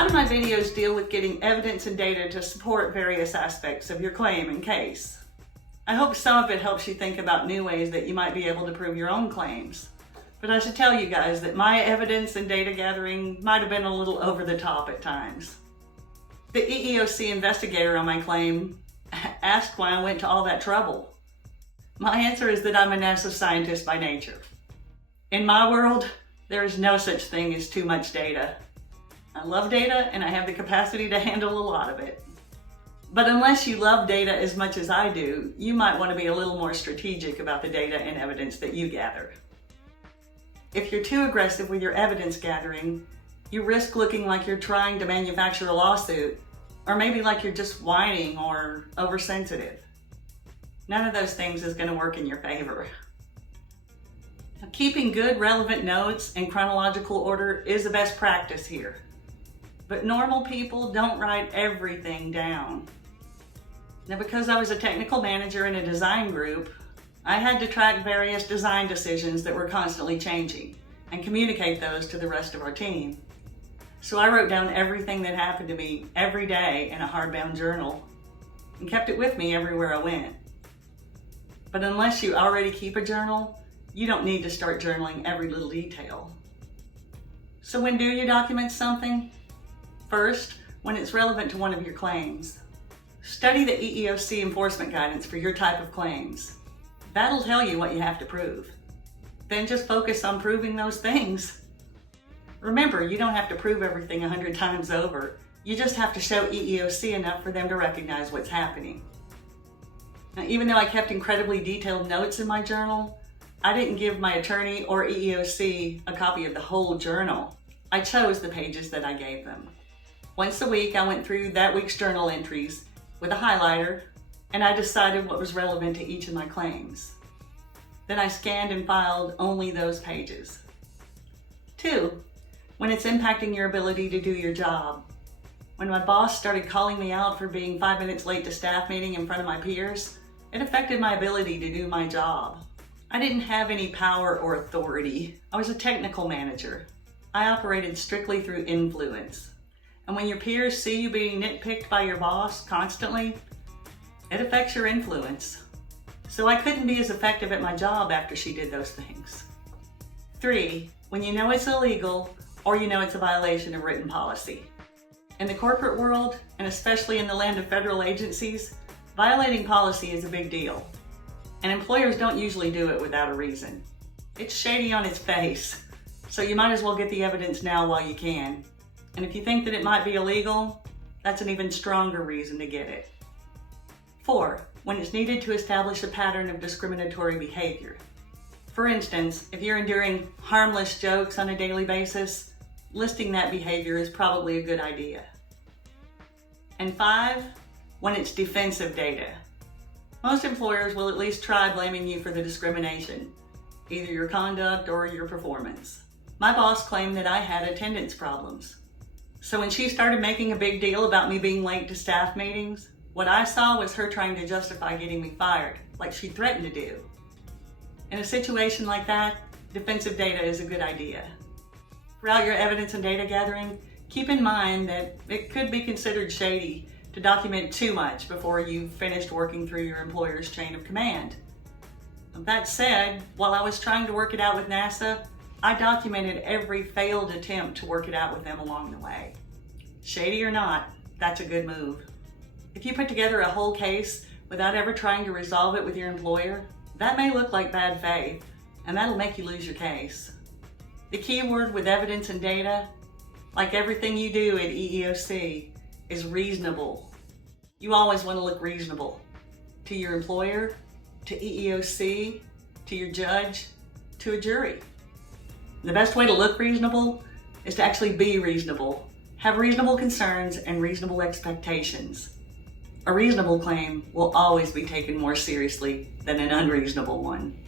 lot of my videos deal with getting evidence and data to support various aspects of your claim and case. I hope some of it helps you think about new ways that you might be able to prove your own claims. But I should tell you guys that my evidence and data gathering might have been a little over the top at times. The EEOC investigator on my claim asked why I went to all that trouble. My answer is that I'm a NASA scientist by nature. In my world, there is no such thing as too much data. I love data and I have the capacity to handle a lot of it. But unless you love data as much as I do, you might want to be a little more strategic about the data and evidence that you gather. If you're too aggressive with your evidence gathering, you risk looking like you're trying to manufacture a lawsuit, or maybe like you're just whining or oversensitive. None of those things is going to work in your favor. Now, keeping good, relevant notes in chronological order is the best practice here. But normal people don't write everything down. Now, because I was a technical manager in a design group, I had to track various design decisions that were constantly changing and communicate those to the rest of our team. So I wrote down everything that happened to me every day in a hardbound journal and kept it with me everywhere I went. But unless you already keep a journal, you don't need to start journaling every little detail. So when do you document something? First, when it's relevant to one of your claims. Study the EEOC enforcement guidance for your type of claims. That'll tell you what you have to prove. Then just focus on proving those things. Remember, you don't have to prove everything 100 times over. You just have to show EEOC enough for them to recognize what's happening. Now, even though I kept incredibly detailed notes in my journal, I didn't give my attorney or EEOC a copy of the whole journal. I chose the pages that I gave them. Once a week, I went through that week's journal entries with a highlighter, and I decided what was relevant to each of my claims. Then I scanned and filed only those pages. 2, when it's impacting your ability to do your job. When my boss started calling me out for being 5 minutes late to staff meeting in front of my peers, it affected my ability to do my job. I didn't have any power or authority. I was a technical manager. I operated strictly through influence. And when your peers see you being nitpicked by your boss constantly, it affects your influence. So I couldn't be as effective at my job after she did those things. 3, when you know it's illegal or you know it's a violation of written policy. In the corporate world, and especially in the land of federal agencies, violating policy is a big deal. And employers don't usually do it without a reason. It's shady on its face, so you might as well get the evidence now while you can. And if you think that it might be illegal, that's an even stronger reason to get it. 4, when it's needed to establish a pattern of discriminatory behavior. For instance, if you're enduring harmless jokes on a daily basis, listing that behavior is probably a good idea. And 5, when it's defensive data. Most employers will at least try blaming you for the discrimination, either your conduct or your performance. My boss claimed that I had attendance problems. So when she started making a big deal about me being late to staff meetings, what I saw was her trying to justify getting me fired, like she threatened to do. In a situation like that, defensive data is a good idea. Throughout your evidence and data gathering, keep in mind that it could be considered shady to document too much before you've finished working through your employer's chain of command. That said, while I was trying to work it out with NASA, I documented every failed attempt to work it out with them along the way. Shady or not, that's a good move. If you put together a whole case without ever trying to resolve it with your employer, that may look like bad faith, and that'll make you lose your case. The key word with evidence and data, like everything you do at EEOC, is reasonable. You always want to look reasonable to your employer, to EEOC, to your judge, to a jury. The best way to look reasonable is to actually be reasonable. Have reasonable concerns and reasonable expectations. A reasonable claim will always be taken more seriously than an unreasonable one.